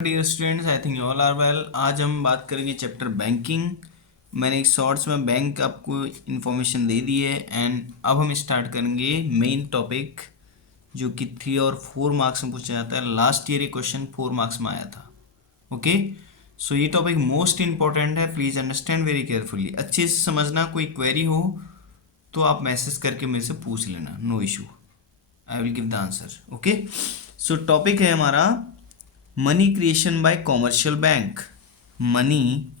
Dear students, I think you all are well. आज हम बात करेंगे चैप्टर बैंकिंग। मैंने एक शॉर्ट्स में बैंक आपको इन्फॉर्मेशन दे दी है एंड अब हम स्टार्ट करेंगे मेन टॉपिक जो कि 3 और 4 मार्क्स में पूछा जाता है। लास्ट ईयर ये क्वेश्चन 4 मार्क्स में आया था। ओके, सो ये टॉपिक मोस्ट इंपॉर्टेंट है, प्लीज़ अंडरस्टैंड वेरी केयरफुली। अच्छे से समझना, कोई क्वेरी हो तो आप मैसेज करके मेरे से पूछ लेना, no issue, I will give the answer. Okay, so topic है हमारा money creation by commercial bank. Money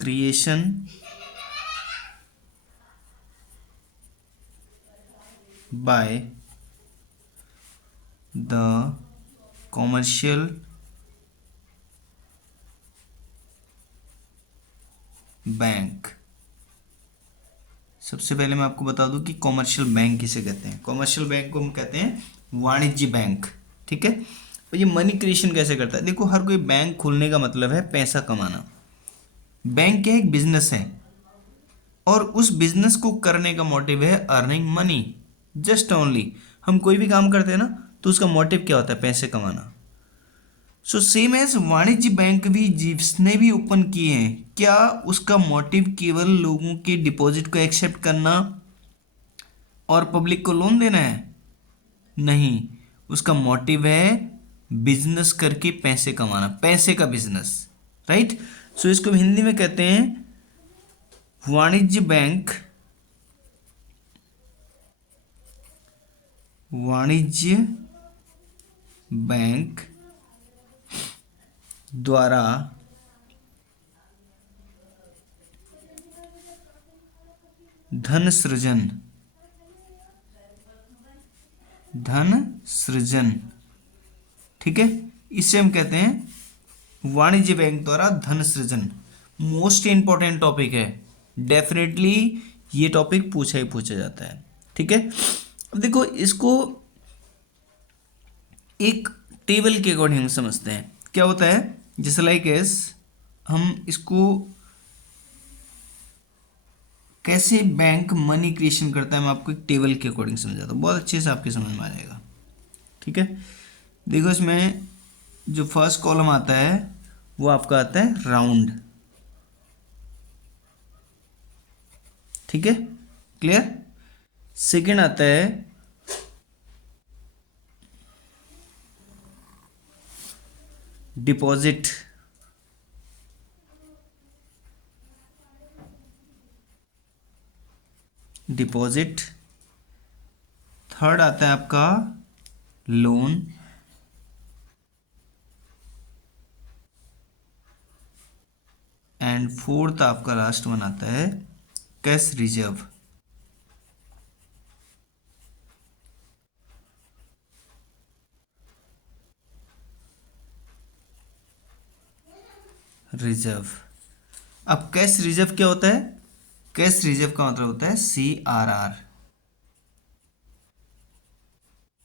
creation by the commercial bank. सबसे पहले मैं आपको बता दूं कि कॉमर्शियल बैंक किसे कहते हैं। कॉमर्शियल बैंक को हम कहते हैं वाणिज्य बैंक। ठीक है, और ये मनी क्रिएशन कैसे करता है? देखो, हर कोई बैंक खोलने का मतलब है पैसा कमाना। बैंक क्या, एक बिजनेस है और उस बिजनेस को करने का मोटिव है अर्निंग मनी, जस्ट ओनली। हम कोई भी काम करते हैं ना तो उसका मोटिव क्या होता है? पैसे कमाना। सो सेम एज वाणिज्य बैंक भी जिसने भी ओपन किए हैं, क्या उसका मोटिव केवल लोगों के डिपॉजिट को एक्सेप्ट करना और पब्लिक को लोन देना है? नहीं, उसका मोटिव है बिजनेस करके पैसे कमाना, पैसे का बिजनेस। राइट, सो इसको हिंदी में कहते हैं वाणिज्य बैंक। वाणिज्य बैंक द्वारा धन सृजन, ठीक है, इसे हम कहते हैं वाणिज्य बैंक द्वारा धन सृजन। मोस्ट इंपॉर्टेंट टॉपिक है, डेफिनेटली ये टॉपिक पूछा ही पूछा जाता है। ठीक है, अब देखो इसको एक टेबल के अकॉर्डिंग हम समझते हैं। क्या होता है, जैसे लाइक एस हम इसको कैसे बैंक मनी क्रिएशन करता है, मैं आपको एक टेबल के अकॉर्डिंग समझाता हूँ, बहुत अच्छे से आपके समझ में आ जाएगा। ठीक है, देखो इसमें जो फर्स्ट कॉलम आता है वो आपका आता है राउंड। ठीक है, क्लियर। सेकंड आता है डिपॉजिट। थर्ड आता है आपका लोन। एंड फोर्थ आपका लास्ट वन आता है कैश रिजर्व। अब कैश रिजर्व क्या होता है? कैश रिजर्व का मतलब होता है CRR,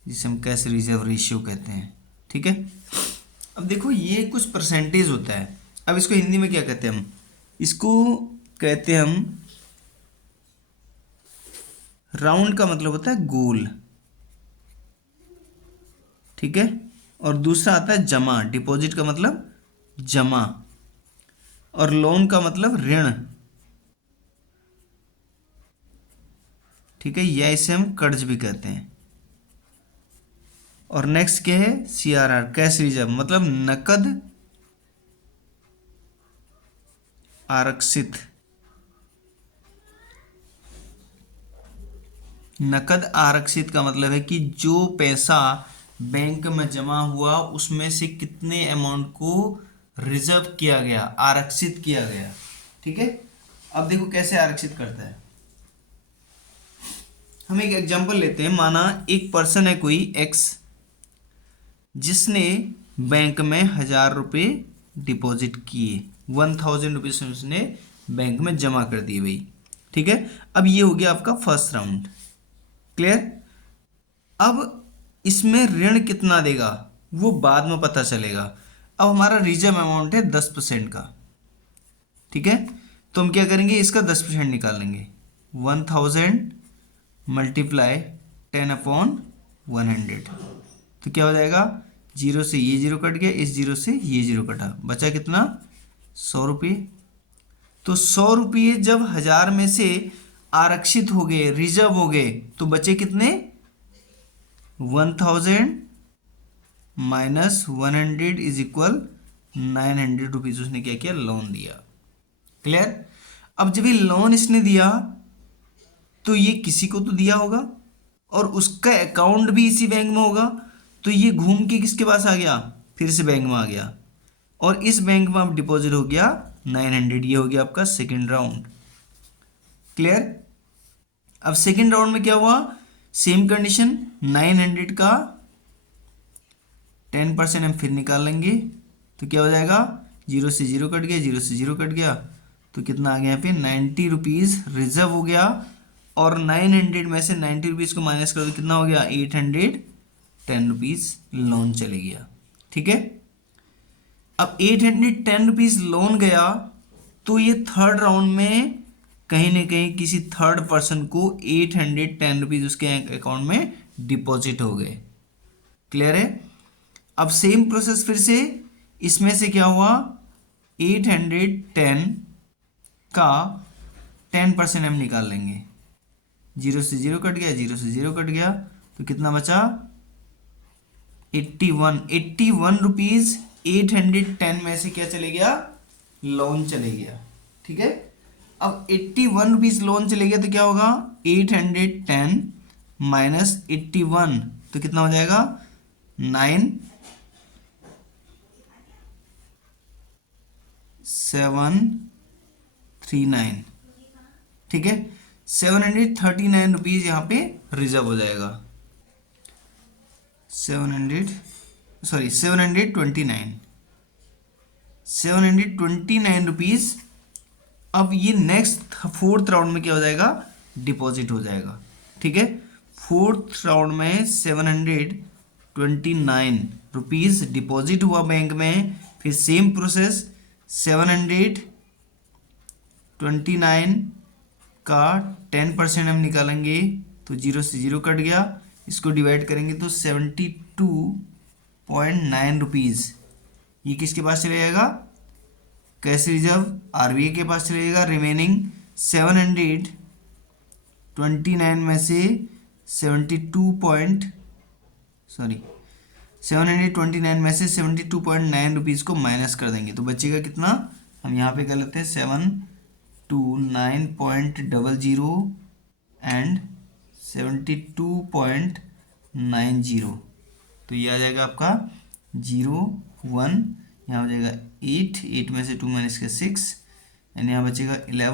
जिसे हम कैश रिजर्व रेशियो कहते हैं। ठीक है, अब देखो ये कुछ परसेंटेज होता है। अब इसको हिंदी में क्या कहते हैं? हम इसको कहते हैं, हम राउंड का मतलब होता है गोल। ठीक है, और दूसरा आता है जमा। डिपॉजिट का मतलब जमा, और लोन का मतलब ऋण। ठीक है, या इसे हम कर्ज भी कहते हैं। और नेक्स्ट क्या है? CRR, कैश रिजर्व, मतलब नकद आरक्षित। नकद आरक्षित का मतलब है कि जो पैसा बैंक में जमा हुआ उसमें से कितने अमाउंट को रिजर्व किया गया, आरक्षित किया गया। ठीक है, अब देखो कैसे आरक्षित करता है। हम एक एग्जांपल लेते हैं। माना एक पर्सन है कोई एक्स, जिसने बैंक में 1,000 रुपये डिपॉजिट किए, 1,000 रुपीज उसने बैंक में जमा कर दिए भाई। ठीक है, अब ये हो गया आपका फर्स्ट राउंड। क्लियर। अब इसमें ऋण कितना देगा वो बाद में पता चलेगा। अब हमारा रिजर्व अमाउंट है 10% का। ठीक है, तो हम क्या करेंगे, इसका 10% निकाल लेंगे। 1,000 मल्टीप्लाई 10/100, तो क्या हो जाएगा, 0 से ये 0 कट गया, इस 0 से ये 0 कटा, बचा कितना, 100 रुपये। तो 100 रुपये जब 1000 में से आरक्षित हो गए, रिजर्व हो गए, तो बचे कितने, 1000 माइनस 100 इज इक्वल 900 रुपीज। उसने क्या किया, लोन दिया। क्लियर। अब जब ये लोन इसने दिया तो ये किसी को तो दिया होगा और उसका अकाउंट भी इसी बैंक में होगा, तो ये घूम के किसके पास आ गया, फिर से बैंक में आ गया और इस बैंक में अब डिपॉजिट हो गया 900। ये हो गया आपका सेकेंड राउंड। क्लियर। अब सेकेंड राउंड में क्या हुआ, सेम कंडीशन, 900 का 10% हम फिर निकाल लेंगे, तो क्या हो जाएगा, 0 से 0 कट गया, 0 से 0 कट गया, तो कितना आ गया यहाँ पे, 90 रुपीज़ रिजर्व हो गया और 900 में से 90 रुपीज़ को माइनस कर दो, कितना हो गया, 810 रुपीज़ लोन चले गया। ठीक है। अब 810 रुपीज़ लोन गया तो ये थर्ड राउंड में कहीं ना कहीं किसी थर्ड पर्सन को 810 रुपीज़ उसके अकाउंट में डिपॉजिट हो गए। क्लियर है। अब सेम प्रोसेस फिर से, इसमें से क्या हुआ, 810 का 10% हम निकाल लेंगे, 0 से 0 कट गया, 0 से 0 कट गया, तो कितना बचा, 81 रुपीज़ 810 में से क्या चले गया, लोन चले गया। ठीक है। अब 81 रुपीज़ लोन चले गया तो क्या होगा, 810 माइनस 81, तो कितना हो जाएगा, 9739। ठीक है। 739 रुपीज़ यहाँ पे रिजर्व हो जाएगा, 729 रुपीज़। अब ये नेक्स्ट फोर्थ राउंड में क्या हो जाएगा, डिपॉजिट हो जाएगा। ठीक है। फोर्थ राउंड में 729 रुपीज़ डिपॉजिट हुआ बैंक में, फिर सेम प्रोसेस, 729 का 10% हम निकालेंगे, तो 0 से 0 कट गया, इसको डिवाइड करेंगे तो 72.9 रुपीज़ ये किसके पास चले जाएगा, कैश रिजर्व, आरबीआई के पास चले जाएगा। रिमेनिंग 729 में से 729 में से 72.9 रुपीज़ को माइनस कर देंगे, तो बचेगा कितना, हम यहाँ पे कर लेते हैं 729.00 एंड 72.90, तो ये आ जाएगा आपका 01, यहाँ हो जाएगा 8 में से 2 माइनस का 6 एंड यहाँ बचेगा 12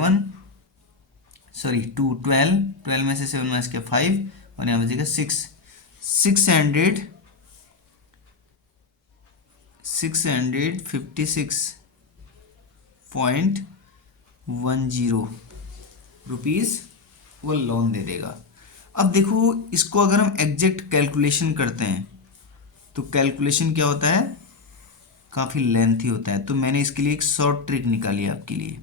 में से 7 माइनस का 5 और यहाँ बचेगा 656.10 रुपीज़ वो लोन दे देगा। अब देखो इसको अगर हम एग्जैक्ट कैलकुलेशन करते हैं तो कैलकुलेशन क्या होता है, काफ़ी लेंथी होता है, तो मैंने इसके लिए एक शॉर्ट ट्रिक निकाली है आपके लिए।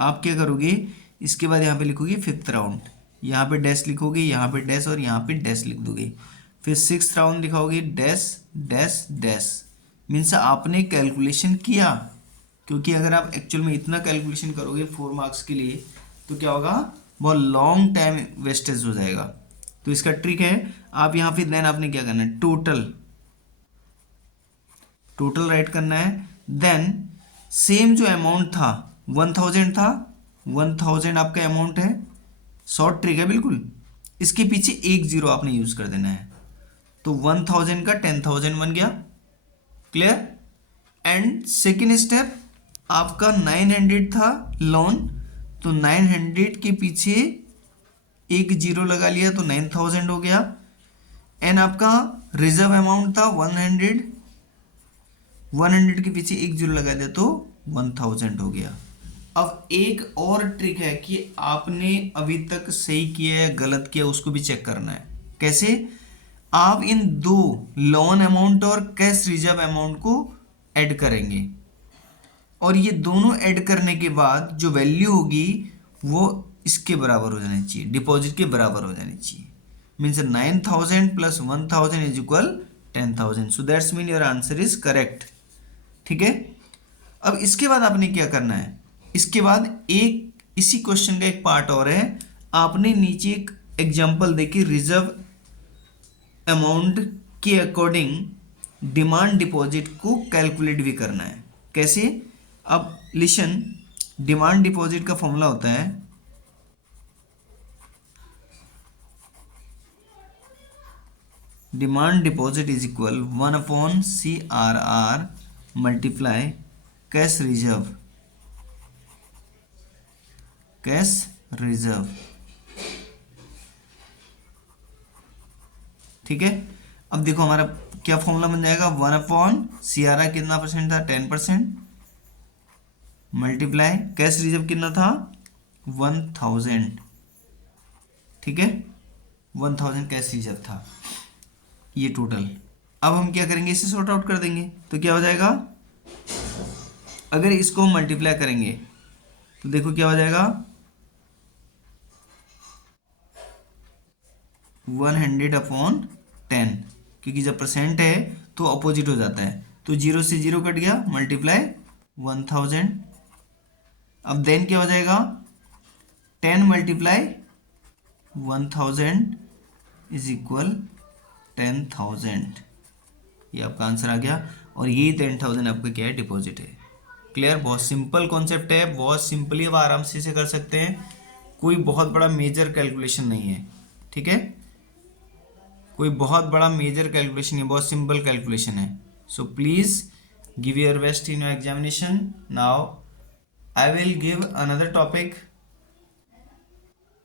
आप क्या करोगे, इसके बाद यहाँ पे लिखोगे फिफ्थ राउंड, यहाँ पे डैश लिखोगे, यहाँ पे डैश और यहाँ पे डैश लिख दोगे, फिर सिक्स्थ राउंड लिखाओगे, डैश डैश डैश, मीन्स आपने कैलकुलेशन किया, क्योंकि अगर आप एक्चुअल में इतना कैलकुलेशन करोगे 4 मार्क्स के लिए तो क्या होगा, बहुत लॉन्ग टाइम वेस्टेज हो जाएगा। तो इसका ट्रिक है, आप यहाँ पे देन आपने क्या करना है, टोटल राइट करना है, देन सेम जो अमाउंट था 1000 था, 1000 आपका अमाउंट है, शॉर्ट ट्रिक है बिल्कुल, इसके पीछे एक जीरो आपने यूज कर देना है, तो 1000 का 10,000 बन गया। क्लियर। एंड सेकेंड स्टेप, आपका 900 था लोन, तो 900 के पीछे एक जीरो लगा लिया तो 9000 हो गया, एंड आपका रिजर्व अमाउंट था 100 के पीछे एक जीरो लगा दिया तो 1000 हो गया। अब एक और ट्रिक है कि आपने अभी तक सही किया है गलत किया उसको भी चेक करना है। कैसे, आप इन दो लोन अमाउंट और कैश रिजर्व अमाउंट को ऐड करेंगे और ये दोनों ऐड करने के बाद जो वैल्यू होगी वो इसके बराबर हो जानी चाहिए, डिपॉजिट के बराबर हो जानी चाहिए। Means 9000 plus 1000 is equal 10,000. So that's mean your answer is correct. ठीक है. अब इसके बाद आपने क्या करना है, इसके बाद एक इसी क्वेश्चन का एक पार्ट और है. आपने नीचे एक एग्जांपल देखी, रिजर्व अमाउंट के अकॉर्डिंग डिमांड डिपॉजिट को कैलकुलेट भी करना है. कैसे? अब लिसन, डिमांड डिपॉजिट का फॉर्मूला होता है demand deposit is equal 1/CRR multiply cash reserve. Cash reserve. ठीक है. अब देखो हमारा क्या फॉर्मूला बन जाएगा, 1/CRR कितना परसेंट था, 10%, मल्टीप्लाई कैश रिजर्व कितना था, 1000. ठीक है, 1000 कैश रिजर्व था ये टोटल. अब हम क्या करेंगे, इसे सॉर्ट आउट कर देंगे. तो क्या हो जाएगा, अगर इसको हम मल्टीप्लाई करेंगे तो देखो क्या हो जाएगा, 100/10, क्योंकि जब परसेंट है तो अपोजिट हो जाता है. तो 0 से 0 कट गया, मल्टीप्लाई 1000. अब देन क्या हो जाएगा, 10 मल्टीप्लाई 1000 इज इक्वल 10,000. ये आपका आंसर आ गया. और ये 10,000 आपका क्या है, डिपॉजिट है. क्लियर. बहुत सिंपल कॉन्सेप्ट है, बहुत सिंपली आप आराम से इसे कर सकते हैं. कोई बहुत बड़ा मेजर कैलकुलेशन नहीं है. ठीक है, कोई बहुत बड़ा मेजर कैलकुलेशन नहीं, बहुत सिंपल कैलकुलेशन है. So please give your best in your examination. Now I will give another topic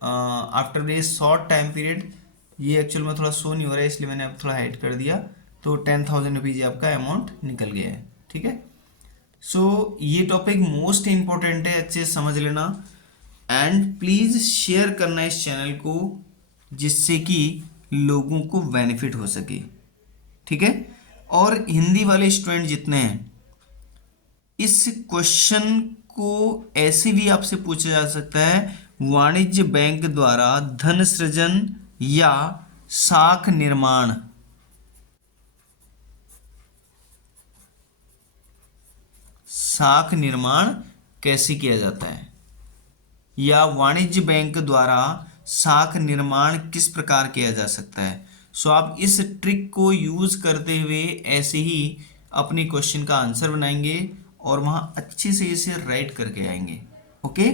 after this short time period. ये एक्चुअल में थोड़ा शो नहीं हो रहा है, इसलिए मैंने अब थोड़ा हाइड कर दिया. तो 10,000 रुपीज़ आपका अमाउंट निकल गया है. ठीक है. सो ये टॉपिक मोस्ट इम्पोर्टेंट है, अच्छे से समझ लेना. एंड प्लीज़ शेयर करना इस चैनल को, जिससे कि लोगों को बेनिफिट हो सके. ठीक है. और हिंदी वाले स्टूडेंट जितने हैं, इस क्वेश्चन को ऐसे भी आपसे पूछा जा सकता है, वाणिज्य बैंक द्वारा धन सृजन या साख निर्माण, साख निर्माण कैसे किया जाता है, या वाणिज्य बैंक द्वारा साख निर्माण किस प्रकार किया जा सकता है. सो आप इस ट्रिक को यूज करते हुए ऐसे ही अपनी क्वेश्चन का आंसर बनाएंगे और वहां अच्छे से इसे राइट करके आएंगे. ओके.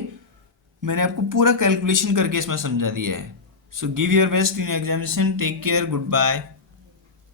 मैंने आपको पूरा कैलकुलेशन करके इसमें समझा दिया है. So give your best in examination. Take care. Good bye.